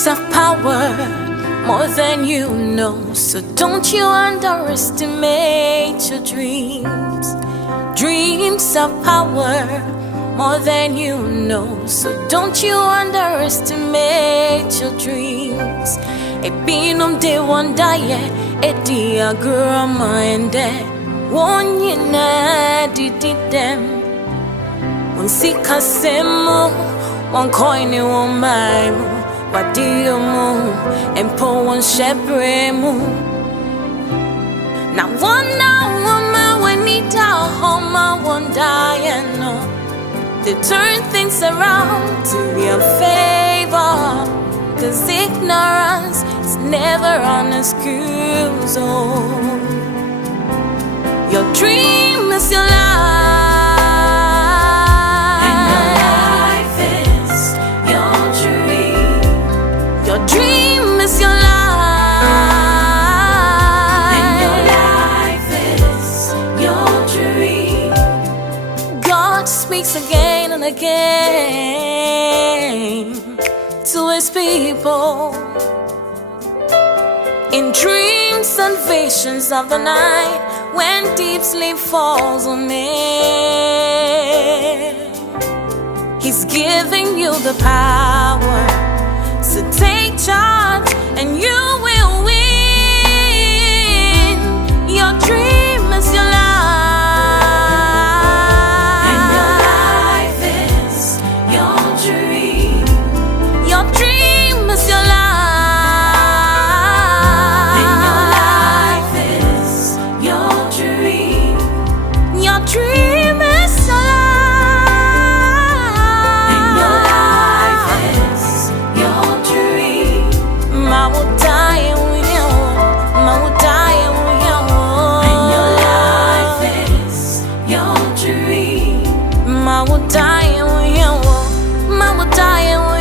Dreams of power, more than you know. So don't you underestimate your dreams. Dreams of power, more than you know. So don't you underestimate your dreams. Ebinum de one day, Edia grandma and dad. One yina did them. One sika semo, one coin in one mime. What do you move and pull one shepherd move? Now one woman when need our home, I won't die and no. They turn things around to your favor. Cause ignorance is never an excuse. Oh, your dream is your life. Your dream is your life. And your life is your dream. God speaks again and again to his people in dreams and visions of the night when deep sleep falls on me. He's giving you the power. So take charge and you will win. Your dream is your life. And your life is your dream. Your dream is your life. And your life is your dream. Your dream is your life. I will die and we